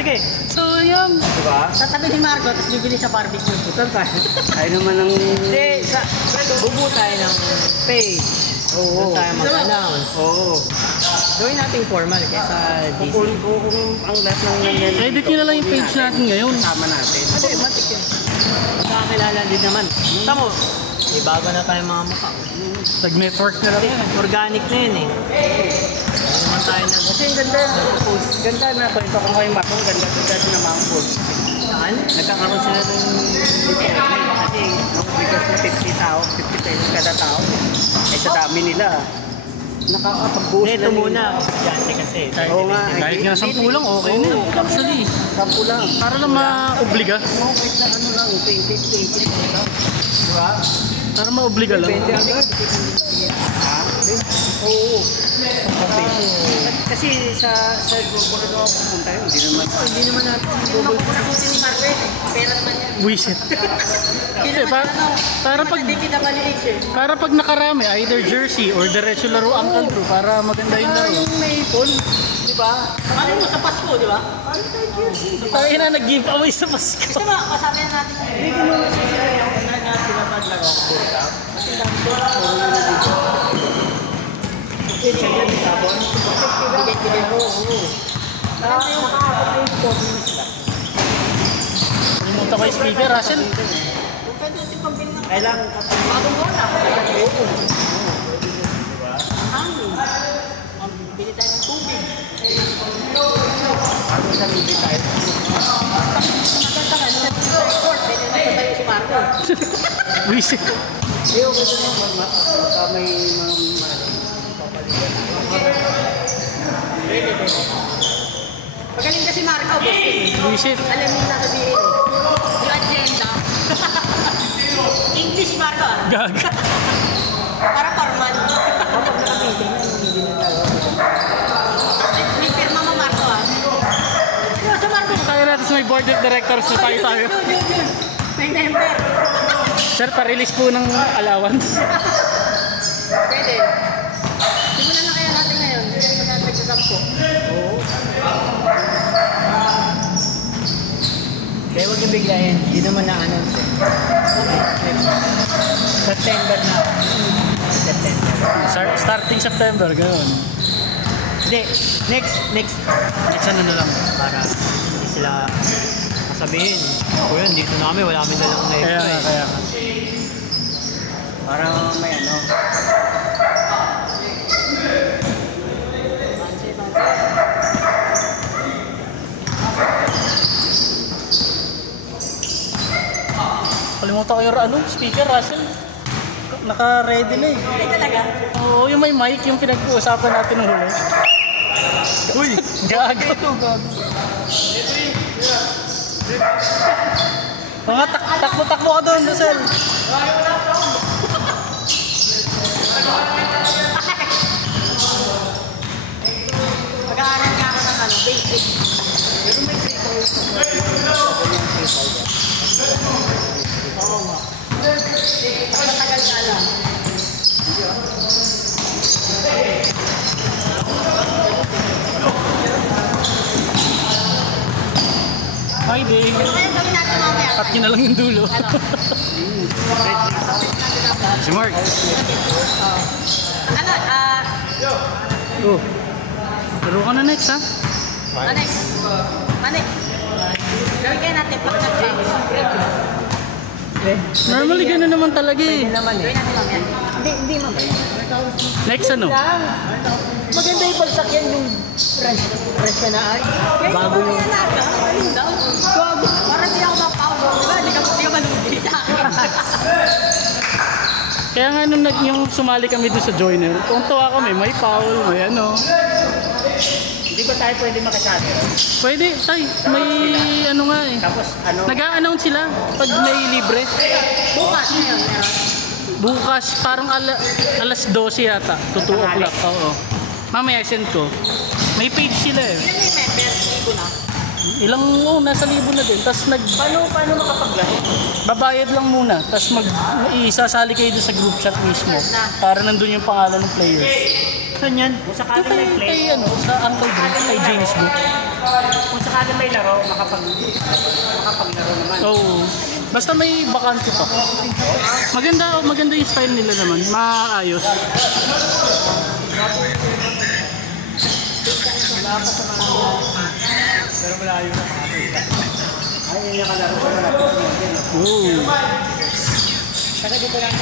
Sige. So, yun. Diba? Tatabi ni Marco, tapos bibili sa barbecue. Putan tayo. Ayaw naman ng... Hindi, bubu tayo ng page. Oo. Doon tayo mag-announce. Oo. Gawin natin formal kaysa GC. Kung ang lahat ng nangyayari. Edit nyo na lang yung page natin ngayon. Kasama natin. Hindi, matik yun. Magkakilala din naman. Tamo, may bago na tayong mga mukha. Nag-network na lang yan. Organic na yun eh. Hindi naman tayo nag... Kasi ang ganda. Ganda na ito. Ito kung kayo matong ganda. Ganda na mga post. Saan? Nagkakaroon sila ng kasi bigas na 50 tao, 50 pesos kada tao. Eh sa dami nila. Nakakapag-boost Ito muna. Estudyante kasi. Oo nga. Kahit nga 10 lang, okay na. Actually, 10 lang. para lang ma-obliga. Oo, kahit na ano lang, 20 lang. Diba? Para ma-obliga lang. 20 agad. Ha? Oo. Kasi sa grupo na ako pupunta yun, hindi naman natin. Hindi naman kukunakutin ni Marco eh. Pera naman yan. Wisit. Hindi naman Para pag hindi kita maliit eh. para pag nakarami, either jersey or diretso laro ang country para maganda yung laro. Yung maple, di ba? Ano mo sa Pasko, di ba? Tayo na nag-giveaway sa Pasko. Gusto mo, masabi na natin. Hindi ko naman sisira yung pinapaglago ako po. Kasi lang ito, puro yung nandito. Kasi siya yan, sabon. Bigay-bigay mo, oo. Ano yung kahapon na yung coffee sila? Pumunta ko yung speaker, Russell. Kung pwede natin pambili ng Kailangan kapag bagong bola. oo. Hangin. Bili tayo ng tubig. Ako sa libre tayo. Maganda ka, sa court, pwede na tayo si Marco. Wisit. Eh, okay din naman. Baka may mga papalitan. Magaling kasi Marco, boss. Wisit. Alam mo yung sasabihin eh. Yung agenda. English, Marco ah. Gag. Para formal. Kapag naka-meeting na, hindi na tayo. May firma mo, Marco ah. Ano sa Marco? Tayo natin sa may board of directors na tayo. Yun. May member. Sir, pa-release po ng allowance. Pwede. Simulan na kaya natin ngayon. Hindi ko natin nagsasampo. Oo. Kaya huwag yung biglayin. Hindi naman na-announce eh. September na. September. Starting September, gano'n. Hindi. Next ano na lang. Para hindi sila masabihin. Kuya, dito na kami. Wala kami dalang na Kaya ito nga, eh. kaya nga. Para may ano. Kalimutan ko yung speaker, Russell. Naka-ready na eh. Hindi talaga. Oo, yung may mic, yung pinag-uusapan natin ng huli. Uy, gago. Mga takbo-takbo ka doon, Russell. Mag-aaral ka ako ng basic. Pero may 3,000. Oo nga. Pagkatagal ka lang. Hi, Dave. Ano kaya gawin natin mamaya? Cut nyo na lang yung dulo. Ano? Si Mark. Ano? Oh. Laro ka na next, ha? Anex. Gawin kaya natin pag nag-change. Normally, gano'n naman talaga eh. Gawin natin mamaya. Hindi mamaya. Next ano? Maganda yung pagsakyan yung fresh na ay. Bago yung... Ayun daw. Bago. Parang di ako mapaulo. Diba? Hindi ka maludi sa akin. Kaya nga nung yung sumali kami doon sa joiner, tuwa kami, may foul, may ano. Hindi ba tayo pwede makasali? Pwede, tay, may ano nga eh. Tapos ano? Nag-a-announce sila pag may libre. Bukas na yun. Meron. Bukas, parang alas 12 yata, to 2 o'clock. Oo. Mamaya send ko. May page sila eh. Ilan yung member? Libo na. Ilang, nasa libo na din. Tapos Paano makapaglaro? babayad lang muna. Tapos isasali kayo doon sa group chat mismo. Para nandun yung pangalan ng players. Saan yan? Kung sakaling may play. Kay, sa Uncle Drew, kay James Book. Kung saka sakali may laro, makapaglaro naman. Oo. Basta may bakante pa. Maganda yung style nila naman. Maayos. Pero malayo na makakita. Ay, yung nakalaro ko na natin. Oo. Saka dito lang.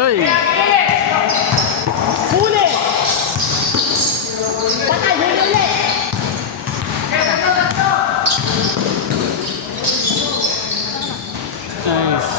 Doy. Huli! Patay, huli ulit! Nice.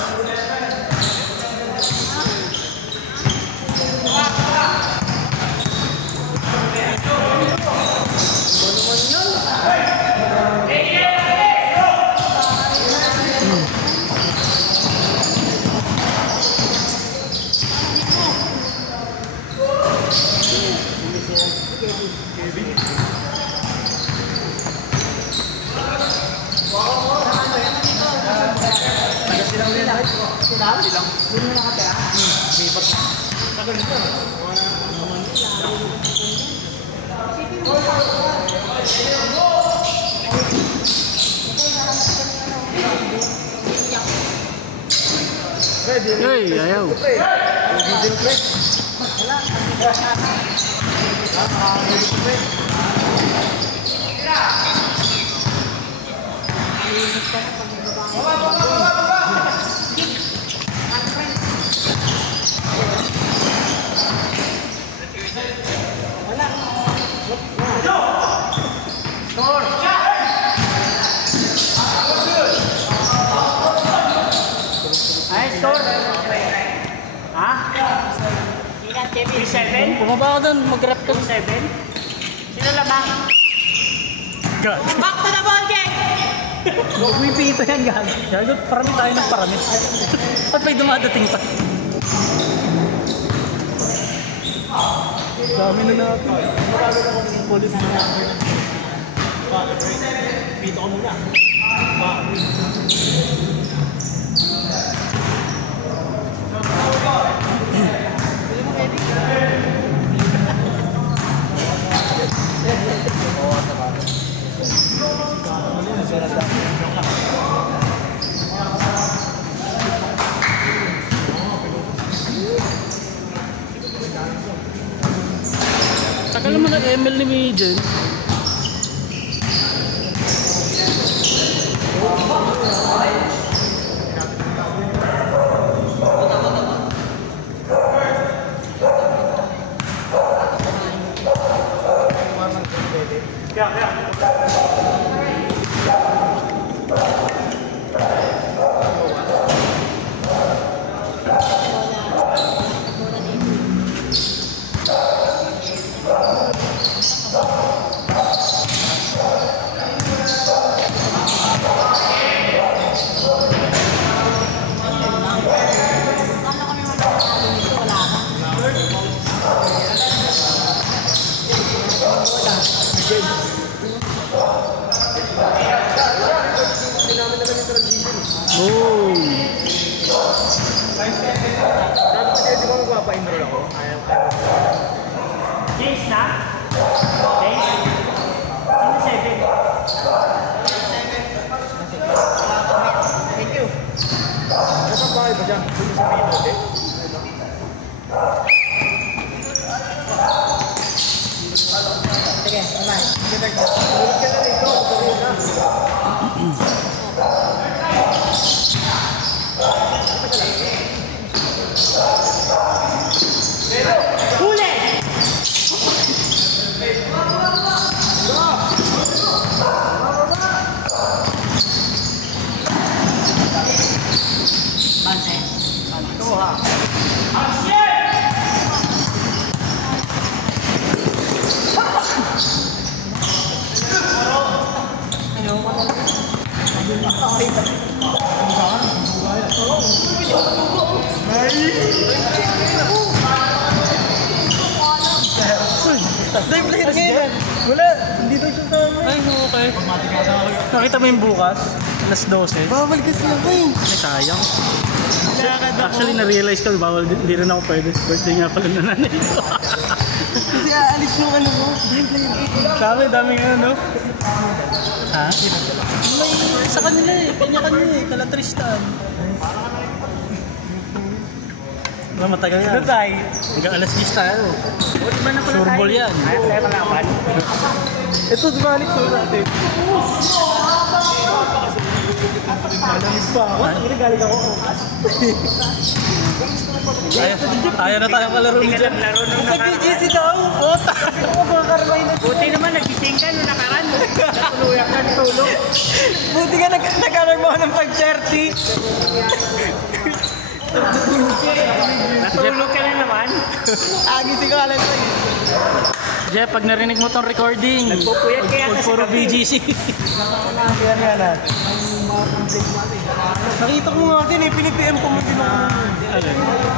Hey, ayaw. Ay, score. Ha? 3-7? Bumaba ka doon, mag-rap ka. 7? Sino lamang? God. Back to the ball game! Magpipito yan, God. Gagot, parami tayo ng parami. Ba't may dumadating pa? Dami na natin. Marami na kong kulit na natin. Pito ko muna. Tagal naman ang ML ni Majen. Oh. Dapat kasi di ba magpapa-enroll ako? James na? James? Sino 7? Thank you. Nasaan ba kayo ba dyan? Doon sa main natin? Sige, bye-bye. Tulog ka na rito. Tulog na. Huli! Banse. Ito ha. Ano? Ay, Dave, players dyan. Wala, hindi daw siya tama. Ay, okay. Nakita mo yung bukas? Alas 12. Bawal kasi ako eh. Ay, sayang. Actually, na-realize ko, bawal, hindi rin ako pwede. Birthday nga pala na nanay ko. Kasi aalis yung ano mo. Dami nga, no? Ha? May sa kanila eh. Kanya-kanya eh. Kala Tristan. Matagal yan. Ano tayo? Hanggang alas 10 tayo. Sureball yan. Ayaw kalaban. Ito, dumalik ko natin. Malamis pa ako. Galing ako. Ayaw na tayo kalaro ni Jan. Sa BGC daw. Puta. Ako mga karmay na. Buti naman nagising ka nung nakaraan. Natuluyak na tulog. Buti nga nag-alarm ako ng 5:30. Natulog ka na naman. Agising ko alam ko. Jeff, pag narinig mo tong recording, Nagpupuyat kaya pag puro BGC. Yan. Nakita ko nga din eh, pinipm ko mo din ako.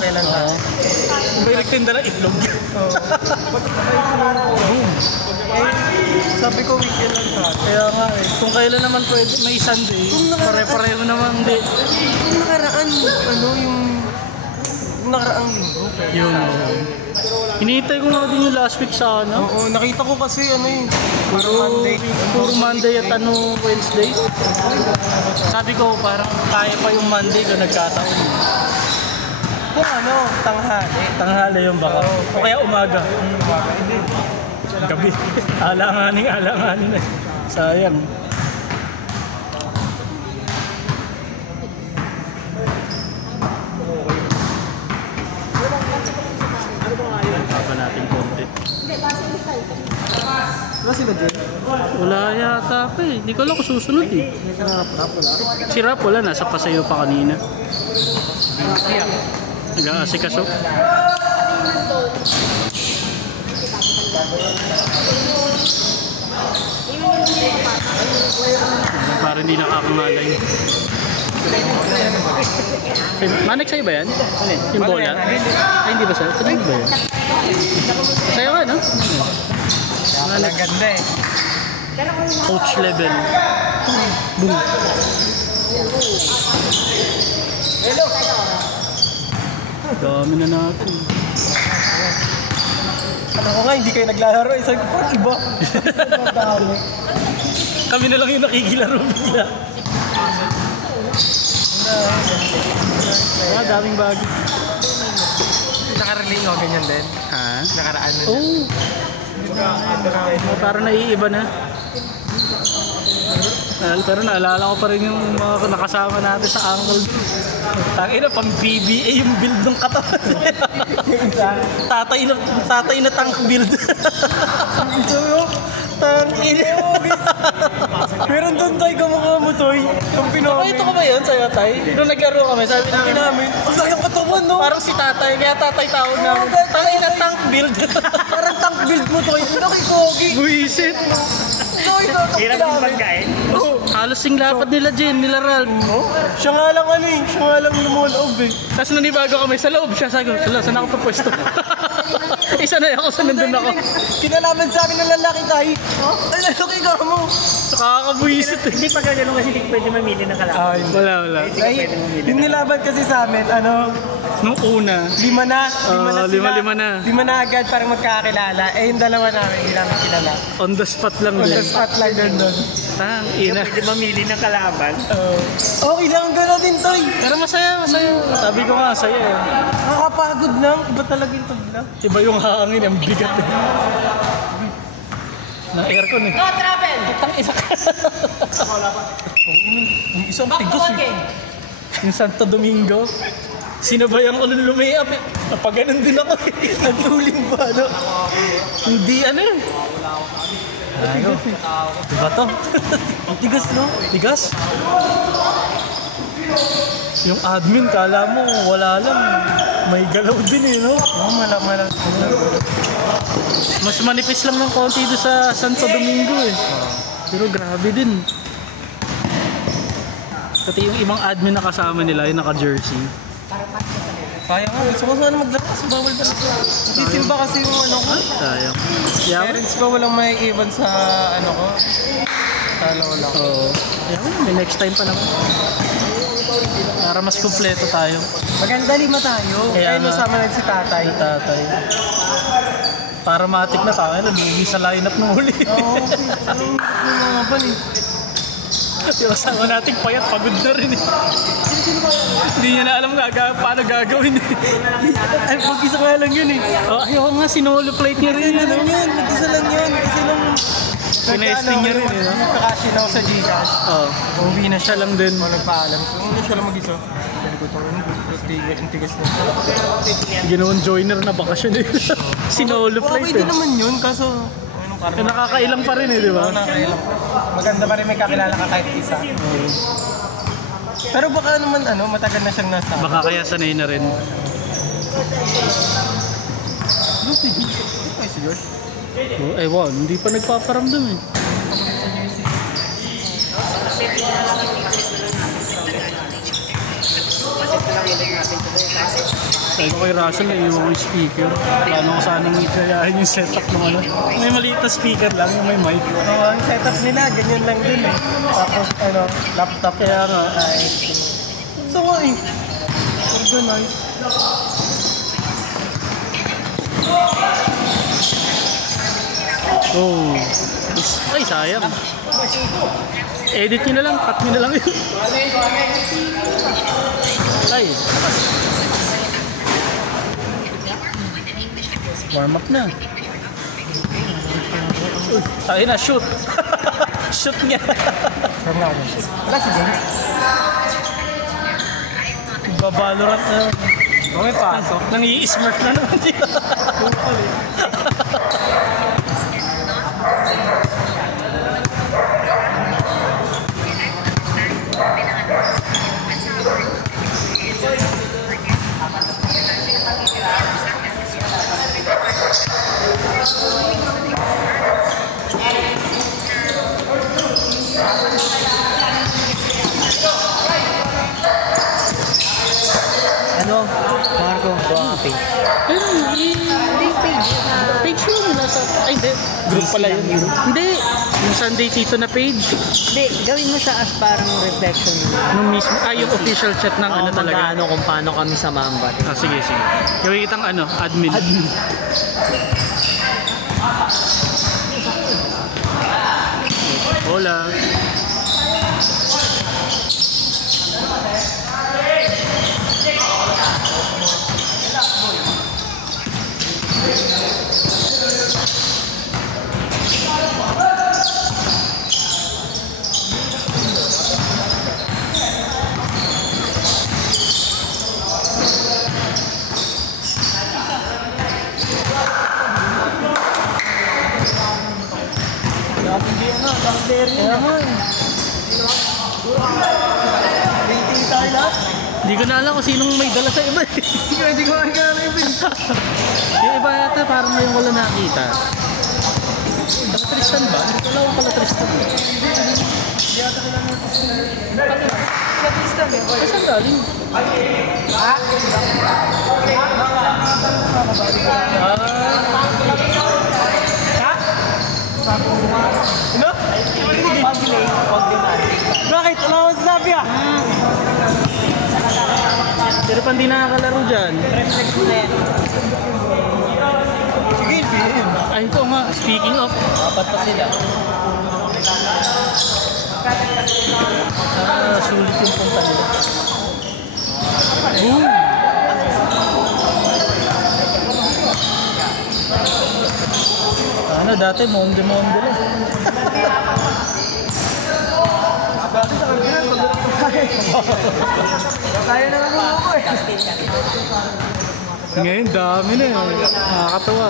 Kailan ka? May nagtinda ng itlog. Sabi ko weekend lang ka. Kaya nga eh. Kung kailan naman pwede, may Sunday. Pare-pareho naman hindi. Yung nakaraan, yung nakaraang linggo. Yung hinihintay ko nga din yung last week sa ano. Oo, nakita ko kasi Puro Monday at Wednesday. Sabi ko parang kaya pa yung Monday kung nagkataon. Kung tanghali. Tanghali yung baka. O kaya umaga. Hindi. Gabi. Alanganin na. Sayang. Papa natin konti. Wala sila dyan? Wala yata pa eh. Hindi ko alam kung susunod eh. Si Rap wala. Nasa pasayo pa kanina. Nag-aasikaso. Para hindi nakakangalay. Manik sa'yo ba yan? Yung bola? Ay, hindi ba sa'yo? Sa'yo ba yan? Sa'yo ka, no? Ang ganda eh. Coach level. Boom. Dami na natin. Ako nga, hindi kayo naglalaro. Sabi ko, iba. Kami na lang yung nakikilaro bigla. Daming bagay. Nakarelate ako ganyan din. Ha? Nakaraan na. Oo. Parang naiiba na. Pero naalala ko pa rin yung mga nakasama natin sa Uncle. Tangina, pang BBA yung build ng katawan. tatay na tank build. Tangina. Meron doon tayo kamukha mo, Toy. Yung Pinoy. Ito ka ba yun sa'yo, Tay? Nung naglaro kami, sabi namin, ang dahil ang katawan, no? parang si Tatay, kaya Tatay tawag namin. Tangina, tank build. Parang tank build mo, Toy. Ano kay Kogi? Buisit. Toy, Hirap yung pagkain. Halos sing lapad nila Jen, nila Ralph. Siya nga lang siya nga lang lumuloob eh. Tapos nanibago kami sa loob siya, sabi ko, saan ako papwesto? Isa na ako, saan nandun ako? Kinalaman sa akin ng lalaki tayo. Ay, lalaki ka mo. Nakakabuisit eh. Hindi pa gano'n kasi hindi pwede mamili ng kalaban. Wala. Ay, yung nilaban kasi sa amin, Nung una. lima na sila. Lima na. Lima na agad para magkakilala. Eh, yung dalawa namin, hindi namin kilala. On the spot lang On the din. spot lang doon. Tang, Hindi ina. pwede mamili ng kalaban. Okay lang, gano'n din, Toy. Pero masaya. Sabi ko nga, saya eh. Nakakapagod lang. Iba talaga yung tagla. Iba yung hangin, ang bigat eh. Na aircon eh. No travel! Tang isa ka. Yung isang tigos eh. Yung Santo Domingo. Sinabayan ko nung lumayap eh. Napaganon din ako eh. Nagtuling pa, no? Hindi ano eh. Ayo. Diba to? Ang tigas, no? Tigas? Yung admin, kala mo wala lang. May galaw din eh, no? Oo, malak. Mas manipis lang ng konti doon sa Santo Domingo eh. Pero grabe din. Pati yung ibang admin na kasama nila, yung naka-jersey. Kaya nga, gusto ko sana maglaro kasi bawal talaga. Sisimba kasi yung ano ko. Sayang. Yeah. Parents ko walang may iwan sa ano ko. Sa lola ko. Oo. Yeah, may next time pa naman. Para mas kumpleto tayo. Maganda lima tayo. Kaya Kaya sama lang si tatay. Tatay. Para matik na tayo, lugi sa lineup ng huli. Oo, yung mga ban eh. Yung kasama natin payat, pagod na rin eh. Hindi niya na alam paano gagawin eh. Ay, pag-isa kaya lang yun eh. Oh, ayaw nga, sinolo plate niya rin yun. Ano yun? Mag-isa lang yun. Kasi nung... Sinesting niya rin eh. Nagkakasin ako sa Gcash. Oo. Uwi na siya. Siya lang din. Ako nagpaalam. So, hindi siya lang mag-isa. Sabi ko, ang tigas na siya. Ginawang joiner na bakasyon eh. Sinolo Okay plate din eh. naman yun, kaso... Nakakailang pa rin eh, di ba? Nakakailang. Maganda pa rin may kakilala ka kahit isa. Pero baka naman matagal na siyang nasa. Baka kaya sanay na rin. Ay, si Josh. Oh, ewan, hindi pa nagpaparamdam eh. Sabi ko kay Russell na iwan ko yung speaker. Plano ko sanang ikayahin yung setup ng ano. May maliit na speaker lang, yung may mic. Oo, ang setup nila, ganyan lang din eh. Tapos laptop. Kaya nga, So nga eh. Organized. oh. Ay, sayang. Edit nyo na lang, cut nyo na lang yun. Ay, warm up na. Tayo na, shoot. Shoot niya. Wala si James. Babalorant na. May pasok. Nang-i-smurf na naman siya. Ano? Marco, buha page. Pero hindi page. Page yun. Nasa, ay, hindi. Group pala yun. Hindi. Yung Sunday Tito na page. Hindi, gawin mo siya as parang reflection. Nung mismo, yung official chat ng ano talaga. Magkano kung paano kami sa Mamba. Ah, sige, sige. Gawin kitang admin. Hola. Kaya mo eh. Rating tayo lahat. Hindi ko na alam kung sinong may dala sa iba. Hindi ko makikita na iba. Yung iba yata parang may wala nakita. Pala Tristan ba? Wala ko pala Tristan. Hindi ata kailangan natin sa Tristan eh. Saan galing? Ano? Bakit? Ano ang sabi ah? Pero pa hindi nakakalaro dyan. Sige, PM. Ay, ito nga. Speaking of, Apat pa sila. sulit yung punta nila. Boom! Ano, dati monde-monde lang. Dati sa kanila, kaya na naman ako eh. Ngayon, dami na eh. Nakakatawa.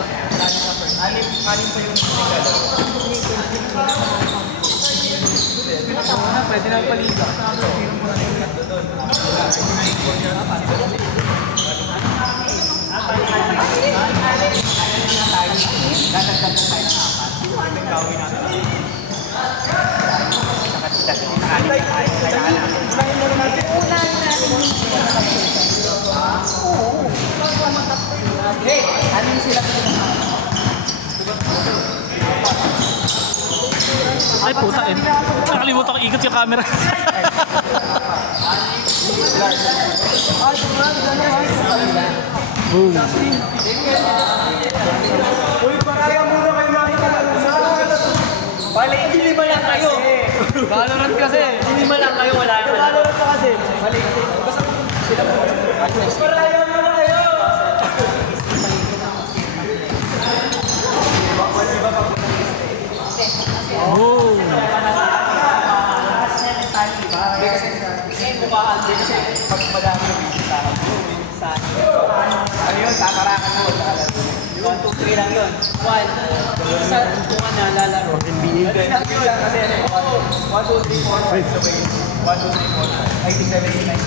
Pwede na paliga. Dadagdag na tayo ng 4. Ay puta eh. Nakalimutan ko ikot yung camera. Boom. Uy, paraya muna kayo makita lang. Bali, lima lang kayo. Valorant kasi. Lima lang kayo, wala yung Valorant pa kasi. Bali, sila po. Paraya muna kayo. Oh. Kasi mukhaan din kasi pag madami yung bisita. Ano yun? Tatarakan mo. 1, 2, 3 lang yun. 1, isa, kung ano, lalaro. NBA. Kasi 1, 2, 3, 4, 5 sabay. 1, 2, 3, 4, 5, 87, 89.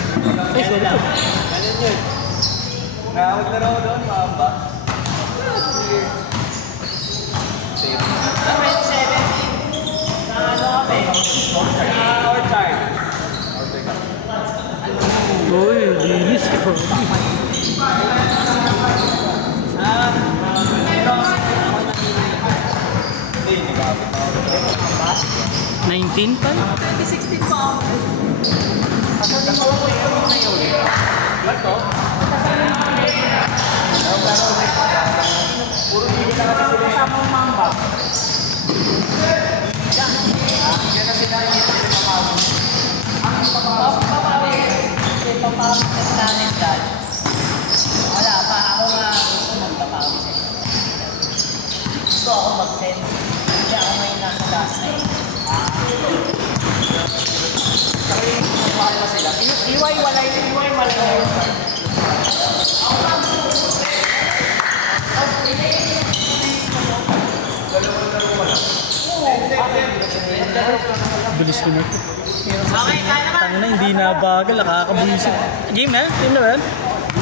Ganun lang. Ganun yun. Nakawag na raw doon, maamba. Kami, 70. Na ano kami? Or chart. Uy, linis ko. 19 pa? 2016 pa ako. Puro hindi na kasi sila kasama ng mamba. Yan kasi na rin yung pamawin. Ang pamawin. Kasi pamawin sa talent dad. Wala pa. Ako nga gusto magpapawin sa inyo. Gusto ako mag-send. Hindi ako may nasa last night. Kasi mahal na sila. Iway-walay na yun. Bilis ko na ito. Tangina, hindi na bagal, nakakabuisit. Game na? Game na ba?